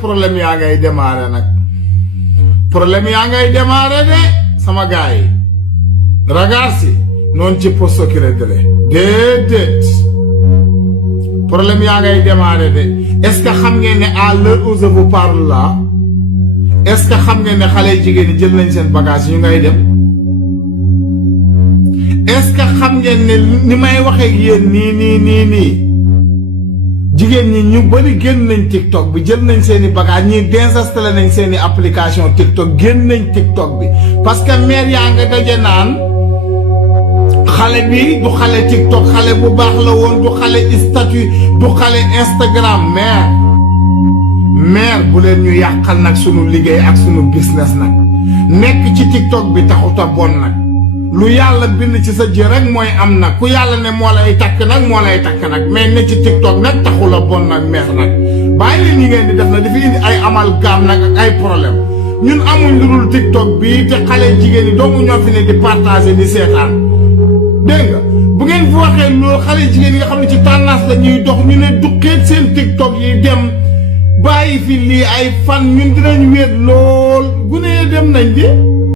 problème yaa ngay démarrer nag problème yaa ngay démarrer de sama gaay ragazzi non ci posso credere déedéet problème yaa ngay démarrer de est-ce que xam ngeen ne à l'heure où je vous parle là est-ce que xam ngeen ne xale jigéen ñi jël nañ seen bagage yu ngay dem est-ce que xam ngeen ne ni may waxee ak yéen nii jigéen ñi ñu bari génn nañ TikTok bi jël nañ seeni bagage ñi désinstallé nañ seeni application TikTok génn nañ TikTok bi parce que mère yaa nga daje naan xale bi du xale TikTok xale bu baax la woon du xale statut du xale Instagram mère bu leen ñu yàqal nag sunu liggéey ak sunu business nag nekk ci TikTok bi taxuta bon nag lu yàlla bind ci sa jë rek mooy am nag ku yàlla ne moo lay takk nag mais ne ci TikTok nag taxula bon nag meex nag bàyyi leen yi ngeen di def na dafa indi ay amalgame nag ak ay problème ñun amuñ lu dul TikTok bii te xale jigéen ñi dong ñoo fi ne di partager di seetaan dégg nga bu ngeen fi waxee loolu xale jigéen yi nga xam ne ci tendance la ñuy dox ñu ne duqeet seen TikTok yi dem bàyyi fi lii ay fan ñun dinañ wéet lool gune dem nañ di